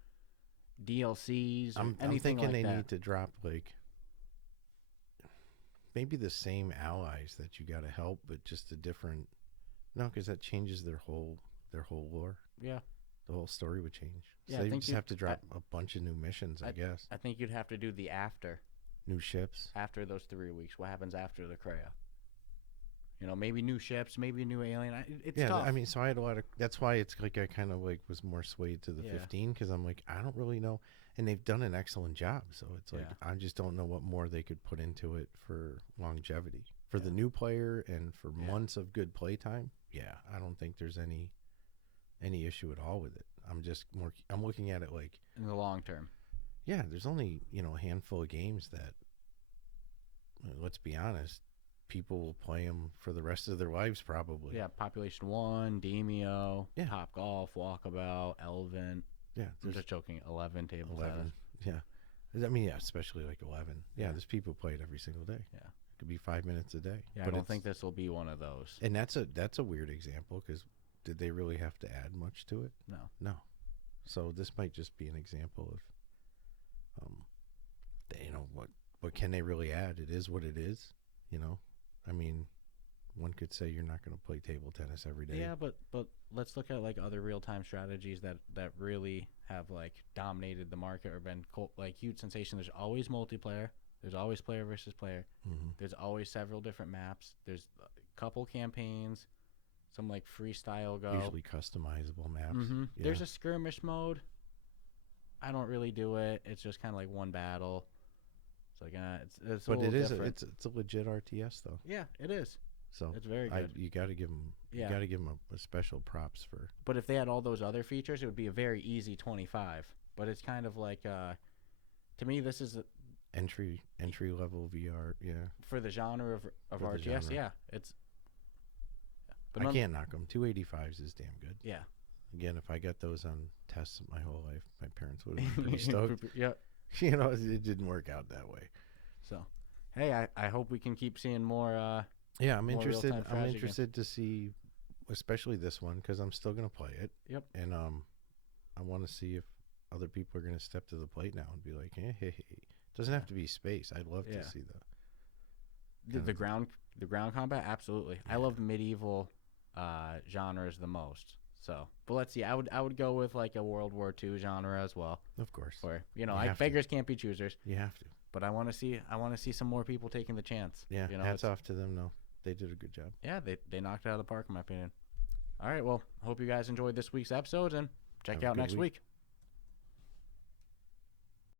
DLCs or anything I'm thinking like they that. need to drop, like, maybe the same allies that you got to help, but just a different... No, because that changes their whole lore. Yeah. The whole story would change. Yeah, So I they think just have to drop a bunch of new missions, I guess. I think you'd have to do the after New ships. those 3 weeks. What happens after the Kreia? Maybe new ships, maybe a new alien. It's tough. So I had a lot of... That's why it's like I kind of like was more swayed to the 15, because I'm like, I don't really know. and they've done an excellent job. So it's like Yeah. I just don't know what more they could put into it for longevity for the new player and for months of good playtime. Yeah, I don't think there's any issue at all with it. I'm looking at it like in the long term. Yeah, there's only a handful of games that, let's be honest, people will play them for the rest of their lives probably. Yeah, Population 1, Demio, Yeah. Top Golf, Walkabout, Elven. Yeah, I'm just joking. 11 table 11. tennis. Yeah, I mean, yeah, especially like 11. Yeah, Yeah. there's people play it every single day. Yeah. It could be 5 minutes a day. Yeah, but I don't think this will be one of those. And that's a weird example because did they really have to add much to it? No. So this might just be an example of, what can they really add? It is what it is. I mean, one could say you're not going to play table tennis every day. Yeah, but let's look at like other real-time strategies that really have like dominated the market or been like huge sensation. There's always multiplayer. There's always player versus player. Mm-hmm. There's always several different maps. There's a couple campaigns, some like freestyle go. Usually customizable maps. Mm-hmm. Yeah. There's a skirmish mode. I don't really do it. It's just kind of like one battle. It's like it's. But it is different. it's a legit RTS though. Yeah, it is. So It's very good. you got to give them. Yeah. You got to give them a special props for. But if they had all those other features, it would be a very easy 25. But it's kind of like, to me, this is entry level VR. Yeah. for the genre of For the RTS. genre. Yeah, it's. But I can't knock them. 285s is damn good. Yeah. Again, if I got those on tests my whole life, my parents would have been pretty stoked. Yeah. It didn't work out that way. So, hey, I hope we can keep seeing more. Yeah, I'm more interested. real-time I'm strategy interested to see, especially this one, because I'm still gonna play it. Yep. And I want to see if other people are gonna step to the plate now and be like, hey. Doesn't have to be space. I'd love to see the ground combat. Absolutely, I love medieval genres the most. So, but let's see. I would go with like a World War II genre as well. Of course. Where have beggars can't be choosers. You have to. But I want to see some more people taking the chance. Yeah. Hats off to them. No, they did a good job. Yeah, they knocked it out of the park in my opinion. All right, well, hope you guys enjoyed this week's episode and check Have a out good next week. week.